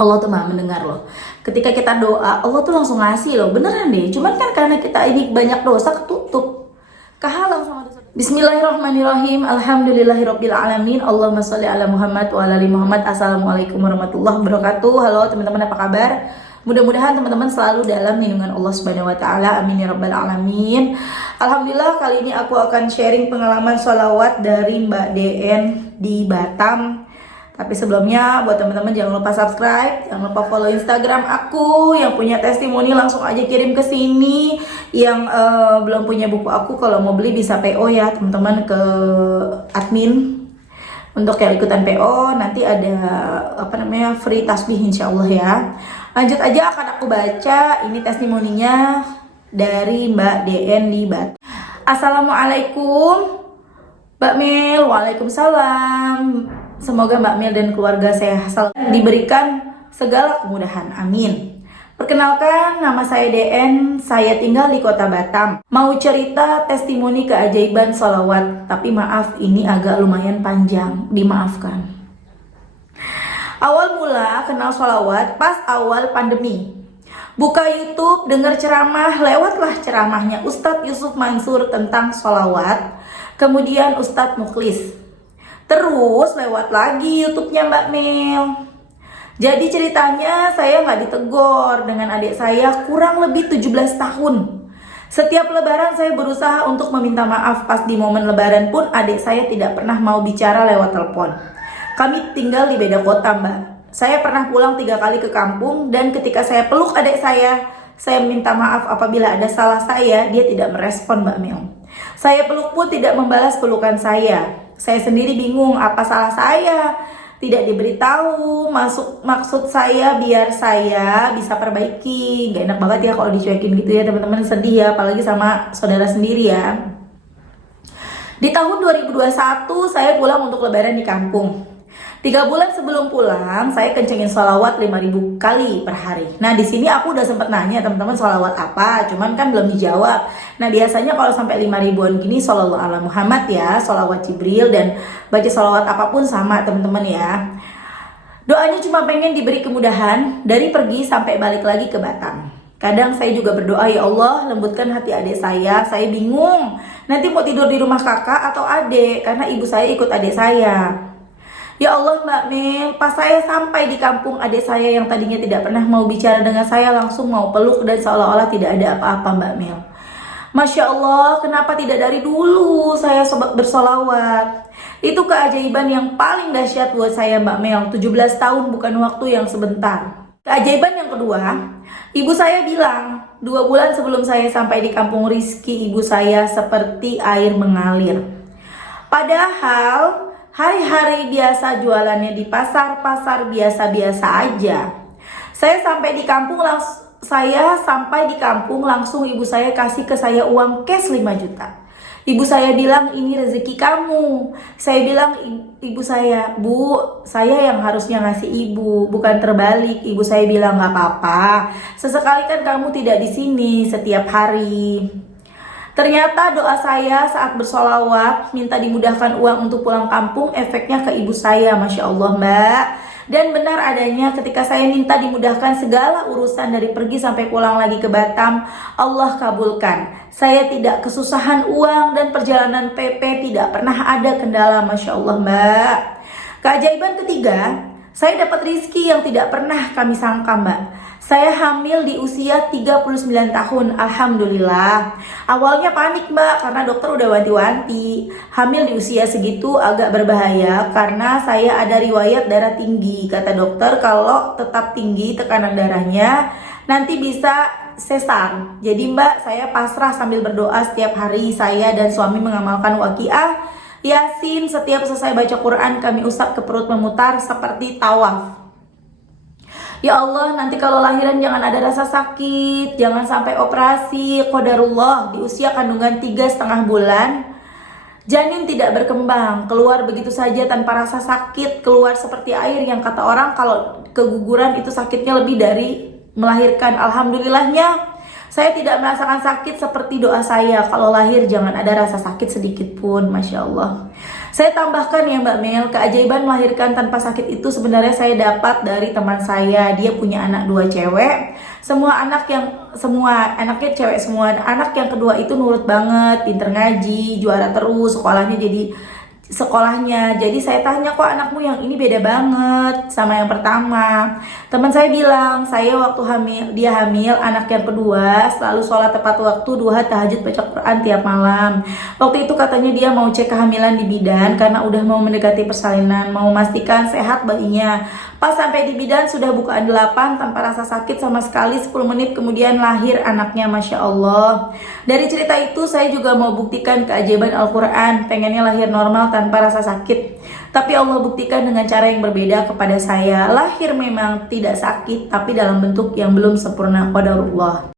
Allah tuh maha mendengar loh. Ketika kita doa, Allah tuh langsung ngasih loh. Beneran deh. Cuman kan karena kita ini banyak dosa, ketutup, kehalang sama dosa. Bismillahirrahmanirrahim. Alhamdulillahirabbil alamin. Allahumma sholli ala Muhammad wa ala ali Muhammad. Assalamualaikum warahmatullahi wabarakatuh. Halo teman-teman, apa kabar? Mudah-mudahan teman-teman selalu dalam lindungan Allah Subhanahu wa taala. Amin ya rabbal alamin. Alhamdulillah, kali ini aku akan sharing pengalaman sholawat dari Mbak DN di Batam. Tapi sebelumnya buat teman-teman jangan lupa subscribe, jangan lupa follow Instagram aku. Yang punya testimoni langsung aja kirim ke sini. Yang belum punya buku aku, kalau mau beli bisa PO ya teman-teman ke admin. Untuk yang ikutan PO nanti ada free tasbih insyaallah ya. Lanjut aja, akan aku baca ini testimoninya dari Mbak DN di Batam. Assalamualaikum Mbak Mil. Waalaikumsalam. Semoga Mbak Mil dan keluarga saya selalu diberikan segala kemudahan. Amin. Perkenalkan, nama saya DN, saya tinggal di kota Batam. Mau cerita testimoni keajaiban sholawat, tapi maaf ini agak lumayan panjang, dimaafkan. Awal mula kenal sholawat pas awal pandemi. Buka YouTube, dengar ceramah, lewatlah ceramahnya Ustadz Yusuf Mansur tentang sholawat. Kemudian Ustadz Mukhlis. Terus lewat lagi YouTube-nya Mbak Mil. Jadi ceritanya saya nggak ditegur dengan adik saya kurang lebih 17 tahun. Setiap lebaran saya berusaha untuk meminta maaf, pas di momen lebaran pun adik saya tidak pernah mau bicara lewat telepon. Kami tinggal di beda kota Mbak. Saya pernah pulang 3 kali ke kampung, dan ketika saya peluk adik saya minta maaf apabila ada salah saya, dia tidak merespon Mbak Mil. Saya peluk pun tidak membalas pelukan saya. Saya sendiri bingung apa salah saya. Tidak diberitahu, maksud saya biar saya bisa perbaiki. Gak enak banget ya kalau dicuekin gitu ya teman-teman, sedih ya, apalagi sama saudara sendiri ya. Di tahun 2021 saya pulang untuk lebaran di kampung. 3 bulan sebelum pulang, saya kencengin sholawat 5.000 kali per hari. Nah, di sini aku udah sempet nanya teman-teman sholawat apa, cuman kan belum dijawab. Nah, biasanya kalau sampai 5.000-an gini, sholawat ala Muhammad ya, sholawat Jibril, dan baca sholawat apapun sama teman-teman ya. Doanya cuma pengen diberi kemudahan dari pergi sampai balik lagi ke Batam. Kadang saya juga berdoa, ya Allah lembutkan hati adik saya bingung nanti mau tidur di rumah kakak atau adik, karena ibu saya ikut adik saya. Ya Allah Mbak Mil, pas saya sampai di kampung, adik saya yang tadinya tidak pernah mau bicara dengan saya langsung mau peluk dan seolah-olah tidak ada apa-apa Mbak Mil. Masya Allah, kenapa tidak dari dulu saya bersolawat? Itu keajaiban yang paling dahsyat buat saya Mbak Mil. 17 tahun bukan waktu yang sebentar. Keajaiban yang kedua, ibu saya bilang 2 bulan sebelum saya sampai di kampung Rizki, ibu saya seperti air mengalir. Padahal hari-hari biasa jualannya di pasar-pasar biasa-biasa aja. Saya sampai di kampung langsung ibu saya kasih ke saya uang cash 5 juta. Ibu saya bilang ini rezeki kamu. Saya bilang ibu saya, Bu, saya yang harusnya ngasih ibu, bukan terbalik. Ibu saya bilang nggak apa-apa. Sesekali kan kamu tidak di sini setiap hari. Ternyata doa saya saat bersolawat minta dimudahkan uang untuk pulang kampung, efeknya ke ibu saya, Masya Allah Mbak. Dan benar adanya, ketika saya minta dimudahkan segala urusan dari pergi sampai pulang lagi ke Batam, Allah kabulkan. Saya tidak kesusahan uang dan perjalanan PP tidak pernah ada kendala, Masya Allah Mbak. Keajaiban ketiga, saya dapat rezeki yang tidak pernah kami sangka Mbak. Saya hamil di usia 39 tahun, Alhamdulillah. Awalnya panik Mbak, karena dokter udah wanti-wanti. Hamil di usia segitu agak berbahaya, karena saya ada riwayat darah tinggi. Kata dokter kalau tetap tinggi tekanan darahnya, nanti bisa sesar. Jadi Mbak, saya pasrah sambil berdoa setiap hari. Saya dan suami mengamalkan waqiah, Yasin, setiap selesai baca Quran kami usap ke perut memutar seperti tawaf. Ya Allah, nanti kalau lahiran jangan ada rasa sakit, jangan sampai operasi. Qadarullah, di usia kandungan 3,5 bulan, janin tidak berkembang, keluar begitu saja tanpa rasa sakit, keluar seperti air yang kata orang kalau keguguran itu sakitnya lebih dari melahirkan. Alhamdulillahnya, saya tidak merasakan sakit seperti doa saya. Kalau lahir jangan ada rasa sakit sedikit pun, Masya Allah. Saya tambahkan ya Mbak Mel, keajaiban melahirkan tanpa sakit itu sebenarnya saya dapat dari teman saya. Dia punya anak 2 cewek. Semua anaknya cewek semua. Anak yang kedua itu nurut banget, pinter ngaji, juara terus, sekolahnya. Jadi saya tanya, kok anakmu yang ini beda banget sama yang pertama. Teman saya bilang, saya waktu dia hamil, anak yang kedua selalu sholat tepat waktu, duha, tahajud, baca Quran tiap malam. Waktu itu katanya dia mau cek kehamilan di bidan karena udah mau mendekati persalinan, mau memastikan sehat bayinya. Pas sampai di bidan sudah bukaan 8 tanpa rasa sakit sama sekali. 10 menit kemudian lahir anaknya, Masya Allah. Dari cerita itu saya juga mau buktikan keajaiban Al-Quran. Pengennya lahir normal tanpa rasa sakit, tapi Allah buktikan dengan cara yang berbeda kepada saya. Lahir memang tidak sakit, tapi dalam bentuk yang belum sempurna, qadarullah.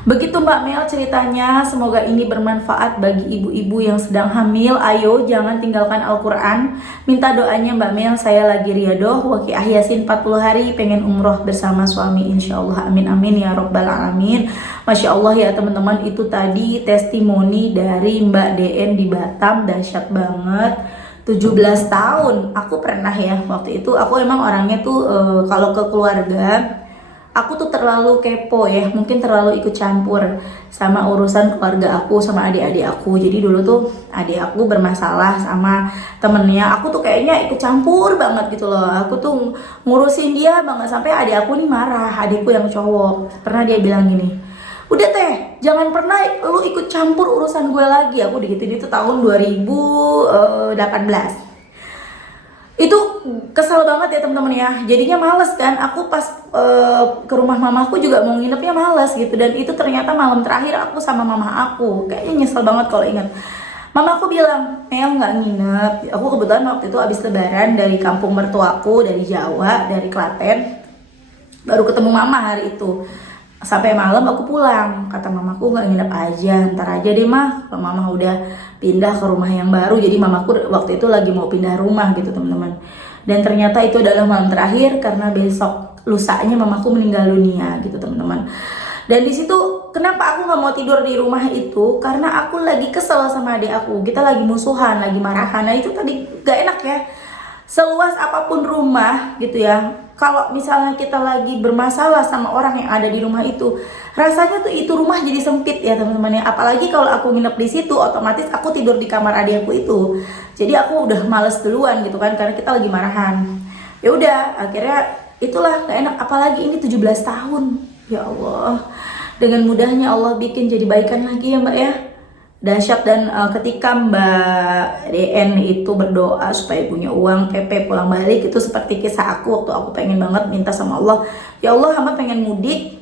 Begitu Mbak Mel ceritanya. Semoga ini bermanfaat bagi ibu-ibu yang sedang hamil. Ayo jangan tinggalkan Al-Quran. Minta doanya Mbak Mel, saya lagi riadoh Waqiah Yasin 40 hari, pengen umroh bersama suami, insya Allah. Amin amin ya robbal alamin. Masya Allah ya teman-teman, itu tadi testimoni dari Mbak DN di Batam. Dahsyat banget, 17 tahun. Aku pernah ya, waktu itu aku emang orangnya tuh kalau ke keluarga aku tuh terlalu kepo ya, mungkin terlalu ikut campur sama urusan keluarga aku, sama adik-adik aku. Jadi dulu tuh adik aku bermasalah sama temennya, aku tuh kayaknya ikut campur banget gitu loh. Aku tuh ngurusin dia banget, sampai adik aku nih marah, adikku yang cowok. Pernah dia bilang gini, udah teh, jangan pernah lu ikut campur urusan gue lagi. Aku digituin, itu tahun 2018. Itu kesal banget ya teman-teman ya, jadinya males kan. Aku pas ke rumah mamaku juga mau nginepnya males gitu. Dan itu ternyata malam terakhir aku sama mama aku. Kayaknya nyesel banget kalau ingat. Mama aku bilang, Mel nggak nginep. Aku kebetulan waktu itu habis lebaran dari kampung mertuaku, dari Jawa, dari Klaten. Baru ketemu mama hari itu. Sampai malam aku pulang. Kata mamaku, nggak nginep aja, ntar aja deh mah, kalau mama udah pindah ke rumah yang baru. Jadi mamaku waktu itu lagi mau pindah rumah gitu teman-teman. Dan ternyata itu adalah malam terakhir, karena besok lusanya mamaku meninggal dunia gitu teman-teman. Dan di situ kenapa aku nggak mau tidur di rumah itu, karena aku lagi kesel sama adik aku. Kita lagi musuhan, lagi marahan. Nah itu tadi gak enak ya. Seluas apapun rumah gitu ya, kalau misalnya kita lagi bermasalah sama orang yang ada di rumah itu, rasanya tuh itu rumah jadi sempit ya teman-teman ya. Apalagi kalau aku nginep di situ, otomatis aku tidur di kamar adikku itu. Jadi aku udah males duluan gitu kan, karena kita lagi marahan. Ya udah, akhirnya itulah gak enak. Apalagi ini 17 tahun. Ya Allah, dengan mudahnya Allah bikin jadi baikan lagi ya Mbak ya. Dahsyat. Dan ketika Mbak DN itu berdoa supaya punya uang PP pulang balik, itu seperti kisah aku waktu aku pengen banget minta sama Allah, ya Allah hamba pengen mudik,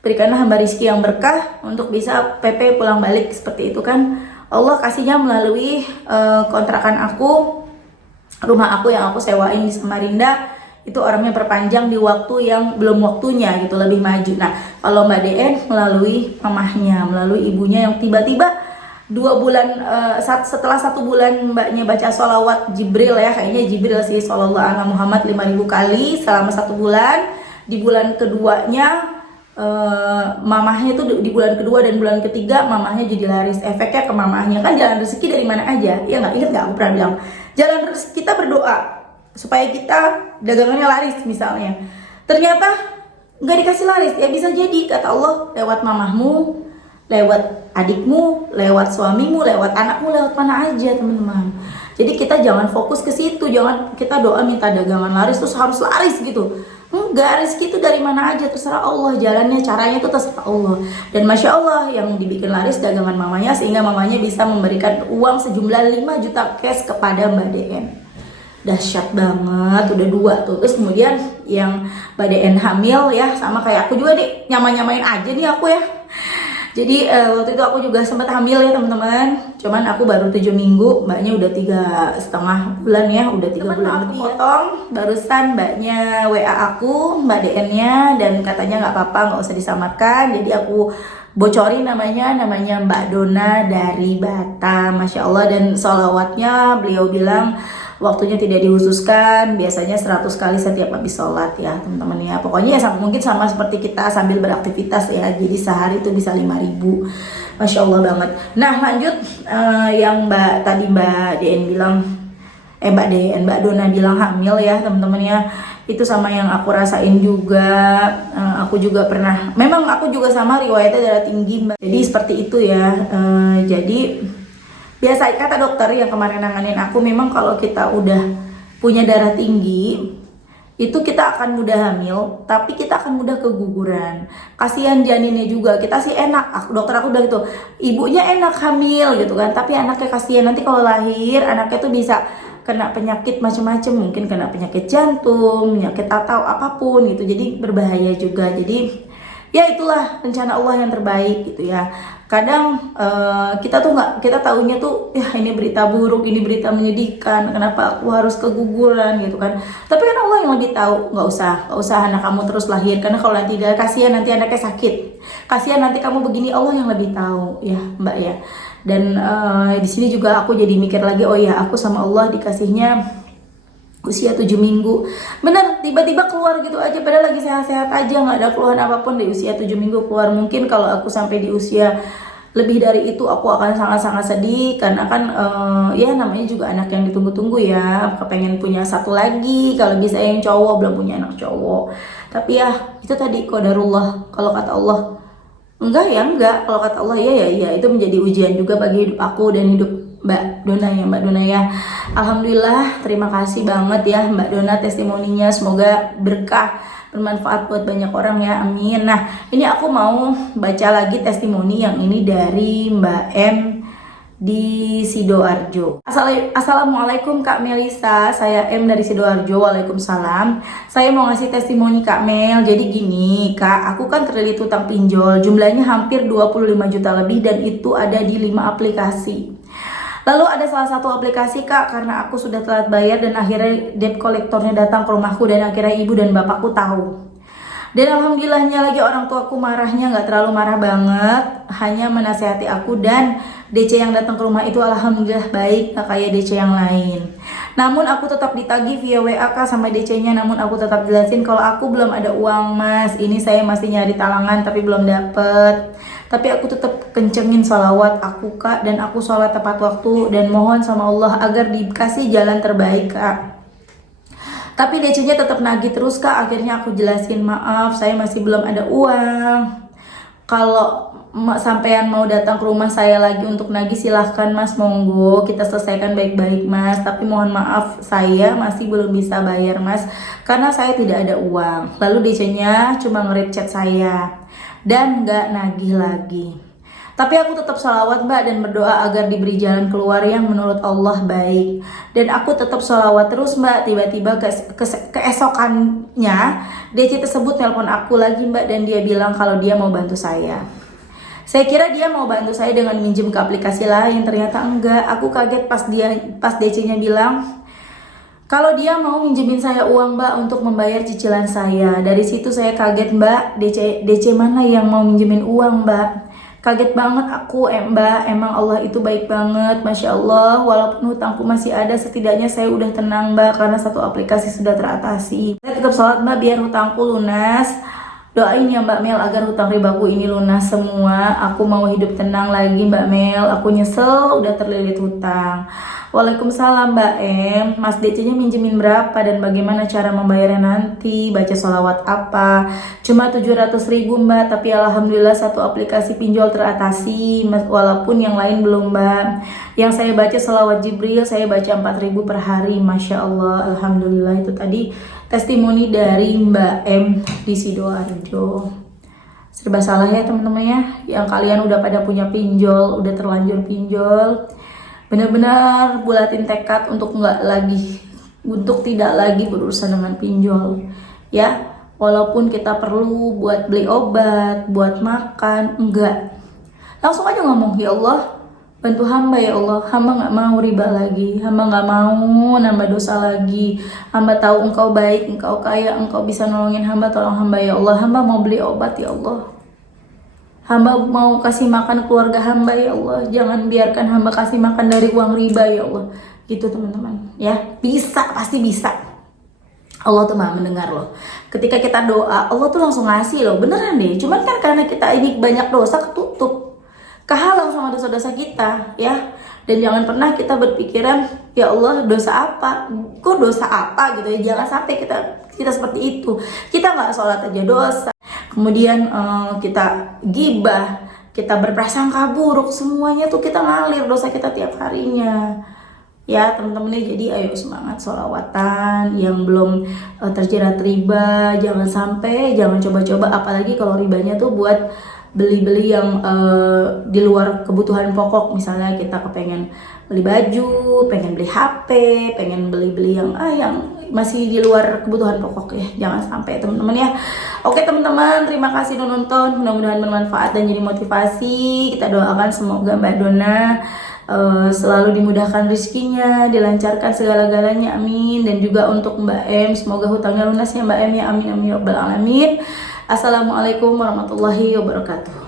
berikanlah hamba rizki yang berkah untuk bisa PP pulang balik. Seperti itu kan Allah kasihnya melalui kontrakan aku, rumah aku yang aku sewain di Samarinda. Itu orangnya perpanjang di waktu yang belum waktunya gitu, lebih maju. Nah kalau Mbak DN melalui mamahnya, melalui ibunya yang tiba-tiba 2 bulan setelah 1 bulan mbaknya baca sholawat Jibril ya, kayaknya Jibril sih, Sallallahu Alaihi Muhammad 5.000 kali selama 1 bulan. Di bulan keduanya mamahnya tuh di bulan kedua dan bulan ketiga mamahnya jadi laris. Efeknya ke mamahnya kan jalan rezeki dari mana aja ya nggak? Ingat nggak aku pernah bilang jalan rezeki, kita berdoa supaya kita dagangannya laris misalnya, ternyata nggak dikasih laris, ya bisa jadi kata Allah lewat mamahmu, lewat adikmu, lewat suamimu, lewat anakmu, lewat mana aja teman-teman. Jadi kita jangan fokus ke situ, jangan kita doa minta dagangan laris terus harus laris gitu. Enggak, rezeki itu dari mana aja terserah Allah, jalannya, caranya itu terserah Allah. Dan Masya Allah yang dibikin laris dagangan mamanya, sehingga mamanya bisa memberikan uang sejumlah 5 juta cash kepada Mbak DN. Dahsyat banget, udah 2 tuh. Terus kemudian yang Mbak DN hamil ya, sama kayak aku juga nih, nyamain aja nih aku ya. Jadi waktu itu aku juga sempat hamil ya teman-teman. Cuman aku baru 7 minggu, mbaknya udah 3,5 bulan ya, udah 3 bulan lebih. Aku potong barusan mbaknya WA aku, Mbak DN-nya, dan katanya nggak apa-apa, nggak usah disamakan. Jadi aku bocorin namanya Mbak Dona dari Batam, Masya Allah. Dan sholawatnya beliau bilang, waktunya tidak dikhususkan, biasanya 100 kali setiap habis sholat ya teman-teman ya. Pokoknya ya mungkin sama seperti kita sambil beraktivitas ya, jadi sehari itu bisa 5.000. Masya Allah banget. Nah lanjut, yang Mbak DN bilang, Mbak Dona bilang hamil ya teman-teman ya, itu sama yang aku rasain juga. Aku juga pernah, memang aku juga sama riwayatnya darah tinggi Mbak, jadi seperti itu ya. Jadi biasa kata dokter yang kemarin nanganin aku, memang kalau kita udah punya darah tinggi itu kita akan mudah hamil, tapi kita akan mudah keguguran. Kasihan janinnya juga. Kita sih enak, dokter aku udah gitu, ibunya enak hamil gitu kan, tapi anaknya kasihan, nanti kalau lahir anaknya tuh bisa kena penyakit macam-macam, mungkin kena penyakit jantung, penyakit atau apapun gitu, jadi berbahaya juga. Jadi ya itulah rencana Allah yang terbaik gitu ya. Kadang kita tuh kita taunya tuh ya ini berita buruk, ini berita menyedihkan, kenapa aku harus keguguran gitu kan. Tapi kan Allah yang lebih tahu. Nggak usah anak kamu terus lahir, karena kalau nanti kasihan nanti anaknya sakit, kasihan nanti kamu begini, Allah yang lebih tahu ya Mbak ya. Dan di sini juga aku jadi mikir lagi, oh ya aku sama Allah dikasihnya usia 7 minggu. Bener, tiba-tiba keluar gitu aja, padahal lagi sehat-sehat aja, nggak ada keluhan apapun, di usia 7 minggu keluar. Mungkin kalau aku sampai di usia lebih dari itu aku akan sangat-sangat sedih, karena kan ya namanya juga anak yang ditunggu-tunggu ya, kepengen punya satu lagi, kalau bisa yang cowok, belum punya anak cowok. Tapi ya itu tadi qadarullah, kalau kata Allah enggak ya enggak, kalau kata Allah ya itu menjadi ujian juga bagi hidup aku dan hidup Mbak Dona ya. Alhamdulillah, terima kasih banget ya Mbak Dona testimoninya, semoga berkah, bermanfaat buat banyak orang ya, amin. Nah ini aku mau baca lagi testimoni yang ini dari Mbak M di Sidoarjo. Assalamualaikum Kak Melisa, saya M dari Sidoarjo. Waalaikumsalam. Saya mau ngasih testimoni Kak Mel. Jadi gini Kak, aku kan terlilit utang pinjol, jumlahnya hampir 25 juta lebih, dan itu ada di 5 aplikasi. Lalu ada salah satu aplikasi Kak, karena aku sudah telat bayar dan akhirnya debt kolektornya datang ke rumahku, dan akhirnya ibu dan bapakku tahu. Dan alhamdulillahnya lagi orang tuaku marahnya nggak terlalu marah banget, hanya menasehati aku, dan DC yang datang ke rumah itu alhamdulillah baik, nggak kayak DC yang lain. Namun aku tetap ditagih via WA Kak sama DC-nya, namun aku tetap jelasin kalau aku belum ada uang Mas, ini saya masih nyari talangan tapi belum dapet. Tapi aku tetap kencengin sholawat aku Kak, dan aku sholat tepat waktu dan mohon sama Allah agar dikasih jalan terbaik Kak. Tapi DC-nya tetap nagih terus Kak. Akhirnya aku jelasin, maaf saya masih belum ada uang, kalau sampean mau datang ke rumah saya lagi untuk nagih silahkan Mas, monggo kita selesaikan baik-baik Mas, tapi mohon maaf saya masih belum bisa bayar Mas, karena saya tidak ada uang. Lalu DC-nya cuma nge-read chat saya dan gak nagih lagi. Tapi aku tetap sholawat Mbak, dan berdoa agar diberi jalan keluar yang menurut Allah baik. Dan aku tetap sholawat terus Mbak. Tiba-tiba keesokannya DC tersebut telepon aku lagi Mbak, dan dia bilang kalau dia mau bantu saya. Saya kira dia mau bantu saya dengan minjem ke aplikasi lain, ternyata enggak. Aku kaget pas DC-nya bilang kalau dia mau minjemin saya uang Mbak untuk membayar cicilan saya. Dari situ saya kaget Mbak, DC mana yang mau minjemin uang Mbak? Kaget banget aku Mbak, emang Allah itu baik banget, Masya Allah. Walaupun hutangku masih ada, setidaknya saya udah tenang Mbak, karena satu aplikasi sudah teratasi. Saya tetap sholat Mbak biar hutangku lunas. Doain ya Mbak Mel agar hutang ribaku ini lunas semua. Aku mau hidup tenang lagi Mbak Mel, aku nyesel udah terlilit hutang. Waalaikumsalam Mbak M. Mas DC-nya minjemin berapa dan bagaimana cara membayarnya nanti? Baca sholawat apa? Cuma 700.000 Mbak, tapi alhamdulillah satu aplikasi pinjol teratasi, walaupun yang lain belum Mbak. Yang saya baca sholawat Jibril, saya baca 4.000 per hari. Masya Allah, alhamdulillah. Itu tadi testimoni dari Mbak M di Sidoarjo. Serba salah ya teman-teman ya, yang kalian udah pada punya pinjol, udah terlanjur pinjol, benar-benar bulatin tekad untuk tidak lagi berurusan dengan pinjol ya. Walaupun kita perlu buat beli obat, buat makan, enggak, langsung aja ngomong, ya Allah bantu hamba ya Allah, hamba gak mau riba lagi, hamba gak mau nambah dosa lagi, hamba tahu engkau baik, engkau kaya, engkau bisa nolongin hamba, tolong hamba ya Allah, hamba mau beli obat ya Allah, hamba mau kasih makan keluarga hamba ya Allah, jangan biarkan hamba kasih makan dari uang riba ya Allah. gitu teman-teman ya. Bisa, pasti bisa. Allah tuh maha mendengar loh. Ketika kita doa, Allah tuh langsung ngasih loh, beneran deh. Cuman kan karena kita ini banyak dosa, ketutup, kehalang sama dosa-dosa kita ya. Dan jangan pernah kita berpikiran, ya Allah dosa apa, kok dosa apa gitu ya. Jangan sampai kita seperti itu. Kita nggak sholat aja dosa, kemudian kita gibah, kita berprasangka buruk, semuanya tuh kita ngalir dosa kita tiap harinya ya teman-teman. Jadi ayo semangat sholawatan. Yang belum terjerat riba, jangan sampai, jangan coba-coba, apalagi kalau ribanya tuh buat beli-beli yang di luar kebutuhan pokok. Misalnya kita kepengen beli baju, pengen beli HP, pengen beli-beli yang masih di luar kebutuhan pokok ya. Jangan sampai teman-teman ya. Oke teman-teman, terima kasih udah nonton, mudah-mudahan bermanfaat dan jadi motivasi. Kita doakan semoga Mbak Donna selalu dimudahkan rezekinya, dilancarkan segala-galanya, amin. Dan juga untuk Mbak M, semoga hutangnya lunas ya Mbak M ya, amin amin ya rabbal alamin. Assalamualaikum warahmatullahi wabarakatuh.